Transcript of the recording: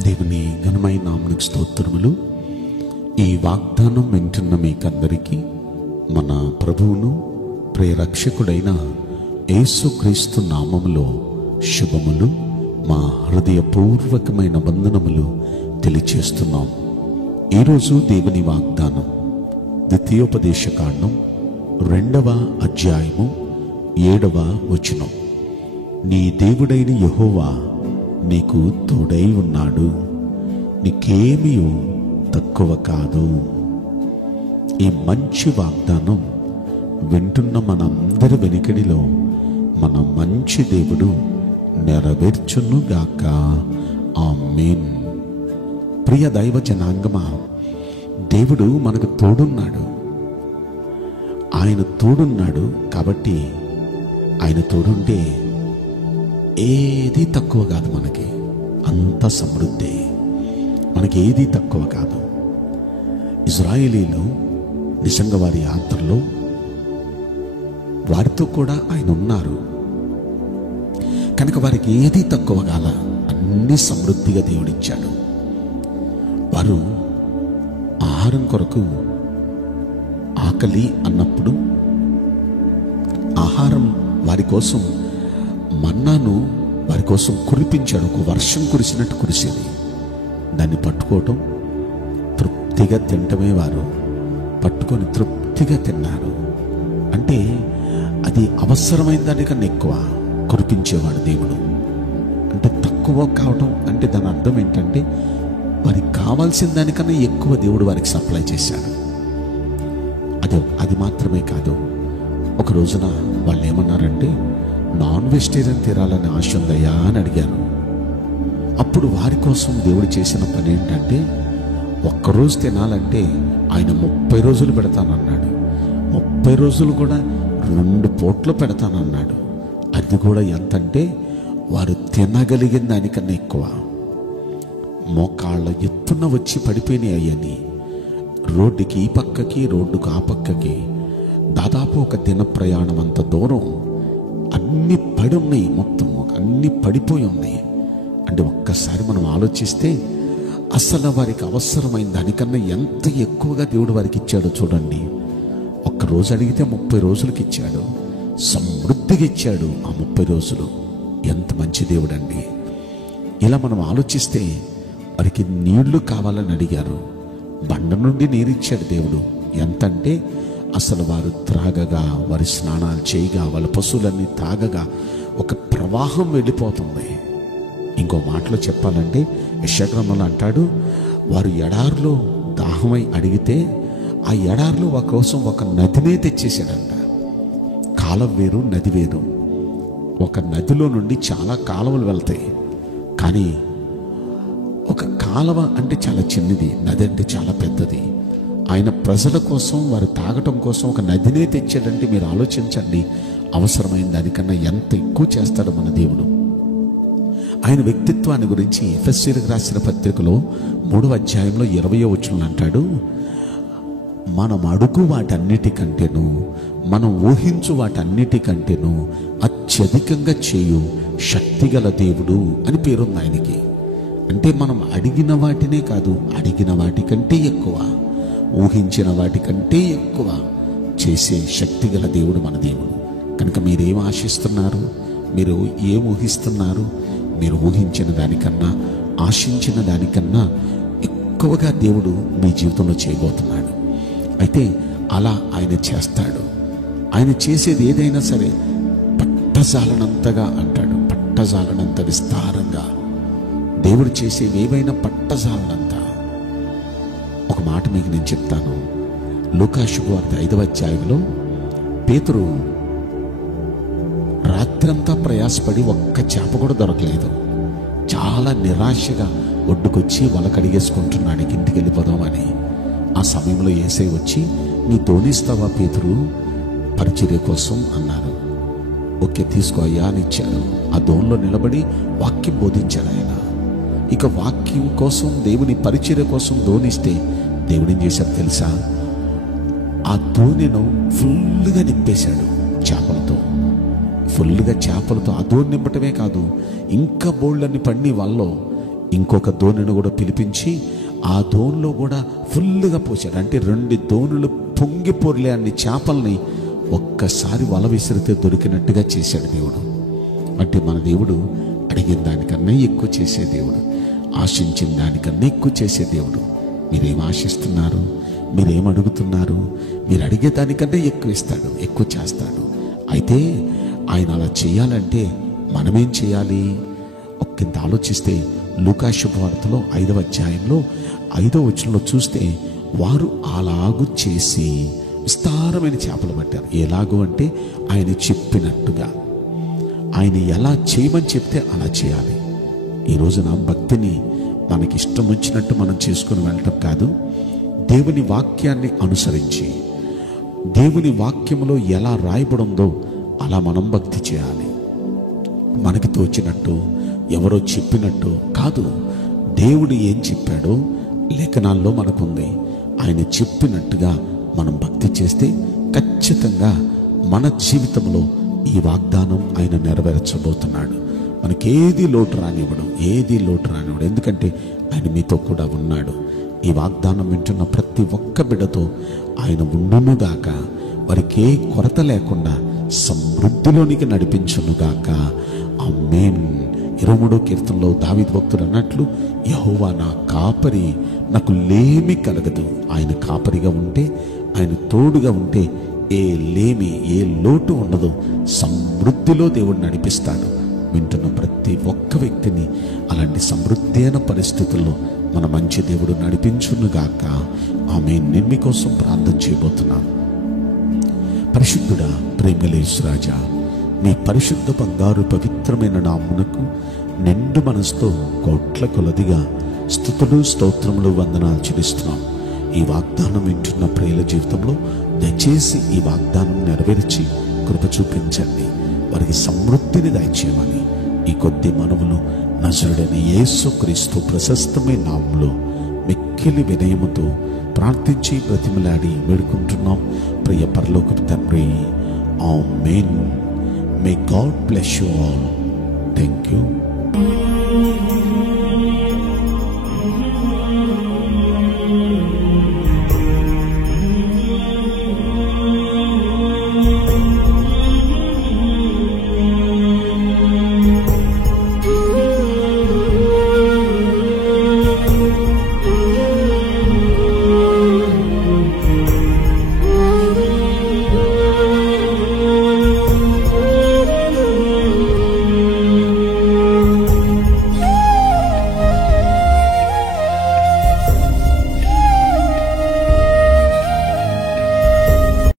దేవుని ఘనమైన నామమునకు స్తోత్రములు. ఈ వాగ్దానం వింటున్న మీకందరికీ మన ప్రభువును ప్రియరక్షకుడైన యేసుక్రీస్తు నామములో శుభములు, మా హృదయపూర్వకమైన వందనములు తెలియచేస్తున్నాం. ఈరోజు దేవుని వాగ్దానం ద్వితీయోపదేశ కాండం 2వ అధ్యాయము 7వ వచనం. నీ దేవుడైన యెహోవా నీకు తోడై ఉన్నాడు, నీకేమీ తక్కువ కాదు. ఈ మంచి వాగ్దానం వింటున్న మనందరి వెనుకడిలో మన మంచి దేవుడు నెరవేర్చునుగాక. ఆమేన్. ప్రియ దైవ జనాంగమా, దేవుడు మనకు తోడున్నాడు. ఆయన తోడున్నాడు కాబట్టి ఆయన తోడుంటే ఏది తక్కువ కాదు. మనకి అంత సమృద్ధి, మనకి ఏది తక్కువ కాదు. ఇజ్రాయేలీలు నిజంగా వారి యాత్రలో వారితో కూడా ఆయన ఉన్నారు కనుక వారికి ఏది తక్కువ కాల, అన్ని సమృద్ధిగా దేవుడిచ్చాడు. వారు ఆహారం కొరకు ఆకలి అన్నప్పుడు ఆహారం వారి కోసం మన్నాను వారి కోసం కురిపించాడు. ఒక వర్షం కురిసినట్టు కురిసేది. దాన్ని పట్టుకోవటం, తృప్తిగా తినటమే వారు పట్టుకొని తృప్తిగా తిన్నారు. అంటే అది అవసరమైన దానికన్నా ఎక్కువ కురిపించేవాడు దేవుడు. అంటే తక్కువ కావటం అంటే దాని అర్థం ఏంటంటే వారికి కావాల్సిన దానికన్నా ఎక్కువ దేవుడు వారికి సప్లై చేశాడు. అది మాత్రమే కాదు. ఒక రోజున వాళ్ళు ఏమన్నారంటే, నాన్ వెజిటేరియన్ తినాలని ఆశ ఉందయ్యా అని అడిగారు. అప్పుడు వారి కోసం దేవుడు చేసిన పని ఏంటంటే, ఒక్కరోజు తినాలంటే ఆయన 30 రోజులు పెడతానన్నాడు. 30 రోజులు కూడా 2 పూట్లు పెడతానన్నాడు. అది కూడా ఎంతంటే వారు తినగలిగిన దానికన్నా ఎక్కువ. మోకాళ్ళ ఎత్తున వచ్చి పడిపోయినాయి అయ్యని. రోడ్డుకి ఈ పక్కకి, రోడ్డుకు ఆ పక్కకి దాదాపు ఒక దిన ప్రయాణం అంత దూరం అన్నీ పడి ఉన్నాయి. మొత్తం అన్నీ పడిపోయి ఉన్నాయి. అంటే ఒక్కసారి మనం ఆలోచిస్తే అసలు వారికి అవసరమైన దానికన్నా ఎంత ఎక్కువగా దేవుడు వారికి ఇచ్చాడో చూడండి. ఒక్కరోజు అడిగితే 30 రోజులకి ఇచ్చాడు. సమృద్ధిగా ఇచ్చాడు ఆ 30 రోజులు. ఎంత మంచి దేవుడు అండి. ఇలా మనం ఆలోచిస్తే వారికి నీళ్లు కావాలని అడిగారు. బండ నుండి నీరిచ్చాడు దేవుడు. ఎంతంటే అసలు వారు త్రాగగా, వారి స్నానాలు చేయగా, వాళ్ళ పశువులన్నీ తాగగా ఒక ప్రవాహం వెళ్ళిపోతుంది. ఇంకో మాటలో చెప్పాలంటే యెషయా గ్రంథంలో అంటాడు, వారు ఎడారిలో దాహమై అడిగితే ఆ ఎడారిలో వారి కోసం ఒక నదినే తెచ్చేసాడంట. కాలం వేరు, నది వేరు. ఒక నదిలో నుండి చాలా కాలువలు వెళ్తాయి, కానీ ఒక కాలువ అంటే చాలా చిన్నది, నది అంటే చాలా పెద్దది. ఆయన ప్రజల కోసం, వారు తాగటం కోసం ఒక నదినే తెచ్చాడంటే మీరు ఆలోచించండి, అవసరమైన దానికన్నా ఎంత ఎక్కువ చేస్తాడు మన దేవుడు. ఆయన వ్యక్తిత్వాన్ని గురించి ఎఫెసీయులకు రాసిన పత్రికలో 3వ అధ్యాయంలో 20వ వచనంలో అంటాడు, మనం అడుగు వాటన్నిటికంటేను, మనం ఊహించు వాటన్నిటికంటేను అత్యధికంగా చేయు శక్తిగల దేవుడు అని పేరుంది ఆయనకి. అంటే మనం అడిగిన వాటినే కాదు, అడిగిన వాటికంటే ఎక్కువ, ఊహించిన వాటికంటే ఎక్కువ చేసే శక్తిగల దేవుడు మన దేవుడు. కనుక మీరేం ఆశిస్తున్నారు? మీరు ఏం ఊహిస్తున్నారు? మీరు ఊహించిన దానికన్నా, ఆశించిన దానికన్నా ఎక్కువగా దేవుడు మీ జీవితంలో చేయబోతున్నాడు. అయితే అలా ఆయన చేస్తాడు. ఆయన చేసేది ఏదైనా సరే పట్టజాలనంతగా అంటాడు, పట్టజాలనంత విస్తారంగా. దేవుడు చేసేవి ఏవైనా పట్టజాలనంత. ఒక మాట మీకు నేను చెప్తాను. లూకా శుభవార్త 5వ అధ్యాయంలో పేతురు రాత్రంతా ప్రయాసపడి ఒక్క చేప కూడా దొరకలేదు. చాలా నిరాశగా ఒడ్డుకొచ్చి వల కడిగేసుకుంటున్నాడు, ఇంటికి వెళ్ళిపోదామని. ఆ సమయంలో యేసయ్య వచ్చి, నీ దోణిస్తావా పేతురు, పరిచర్య కోసం అన్నారు. ఓకే తీసుకో అయ్యా అని ఇచ్చాడు. ఆ దోణిలో నిలబడి వాక్యం బోధించాడు ఆయన. ఇక వాక్యం కోసం, దేవుని పరిచర్య కోసం దోణిస్తే దేవుడు ఏం చేశాడు తెలుసా? ఆ దోణిను ఫుల్గా నింపేశాడు చేపలతో. ఫుల్గా చేపలతో ఆ దోణి నింపటమే కాదు, ఇంకా బోళ్ళని పండి వాళ్ళలో ఇంకొక దోణిని కూడా పిలిపించి ఆ దోణిలో కూడా ఫుల్గా పోసాడు. అంటే 2 దోణులు పొంగి పొర్లే అన్ని చేపల్ని ఒక్కసారి వల విసిరితే దొరికినట్టుగా చేశాడు దేవుడు. అంటే మన దేవుడు అడిగిన దానికన్నా ఎక్కువ చేసే దేవుడు, ఆశించిన దానికన్నా ఎక్కువ చేసే దేవుడు. మీరేం ఆశిస్తున్నారు, మీరేం అడుగుతున్నారు? మీరు అడిగే దానికన్నా ఎక్కువ ఇస్తాడు, ఎక్కువ చేస్తాడు. అయితే ఆయన అలా చేయాలంటే మనమేం చేయాలి? ఒక్కింత ఆలోచిస్తే లూకా శుభవార్తలో 5వ అధ్యాయంలో 5వ వచనంలో చూస్తే వారు అలాగు చేసి విస్తారమైన చేపలు పట్టారు. ఎలాగూ అంటే ఆయన చెప్పినట్టుగా, ఆయన ఎలా చేయమని చెప్తే అలా చేయాలి. ఈ రోజున భక్తిని మనకి ఇష్టం వచ్చినట్టు మనం చేసుకుని వెళ్ళటం కాదు, దేవుని వాక్యాన్ని అనుసరించి దేవుని వాక్యములో ఎలా రాయబడిందో అలా మనం భక్తి చేయాలి. మనకి తోచినట్టు ఎవరో చెప్పినట్టు కాదు. దేవుడు ఏం చెప్పాడో లేఖనాల్లో మనకుంది. ఆయన చెప్పినట్టుగా మనం భక్తి చేస్తే ఖచ్చితంగా మన జీవితంలో ఈ వాగ్దానం ఆయన నెరవేర్చబోతున్నాడు. మనకేది లోటు రానివ్వడం, ఏది లోటు రానివ్వడం. ఎందుకంటే ఆయన మీతో కూడా ఉన్నాడు. ఈ వాగ్దానం వింటున్న ప్రతి ఒక్క బిడ్డతో ఆయన ఉండునుగాక, వారికి ఏ కొరత లేకుండా సమృద్ధిలోనికి నడిపించునుగాక. ఆమేన్. 23వ కీర్తనలో దావీదు భక్తుడు అన్నట్లు, యెహోవా నా కాపరి, నాకు లేమి కలగదు. ఆయన కాపరిగా ఉంటే, ఆయన తోడుగా ఉంటే ఏ లేమి, ఏ లోటు ఉండదు. సమృద్ధిలో దేవుడు నడిపిస్తాడు. వింటున్న ప్రతి ఒక్క వ్యక్తిని అలాంటి సమృద్ధి అయిన పరిస్థితుల్లో మన మంచి దేవుడు నడిపించునుగాక. ఆమేన్. నేను మీకోసం ప్రార్థన చేయబోతున్నాను. పరిశుద్ధుడా, ప్రేమగల యేసురాజా, మీ పరిశుద్ధ బంగారు పవిత్రమైన నామమునకు నిండు మనసుతో కోట్ల కొలదిగా స్తుతులు, స్తోత్రములు, వందనాలు చెల్లిస్తున్నాం. ఈ వాగ్దానం వింటున్న ప్రియుల జీవితంలో దయచేసి ఈ వాగ్దానం నెరవేర్చి కృప చూపించండి. వారికి సమృద్ధిని దయచేయమని ఈ కొద్ది మనవులు నజరుడైన యేసుక్రీస్తు ప్రశస్తమైన నామములో మిక్కిలి వినయముతో ప్రార్థించి బ్రతిమలాడి వేడుకుంటున్నాం ప్రియ పరలోకపు తండ్రి. ఆమేన్. May God bless you all. Thank you.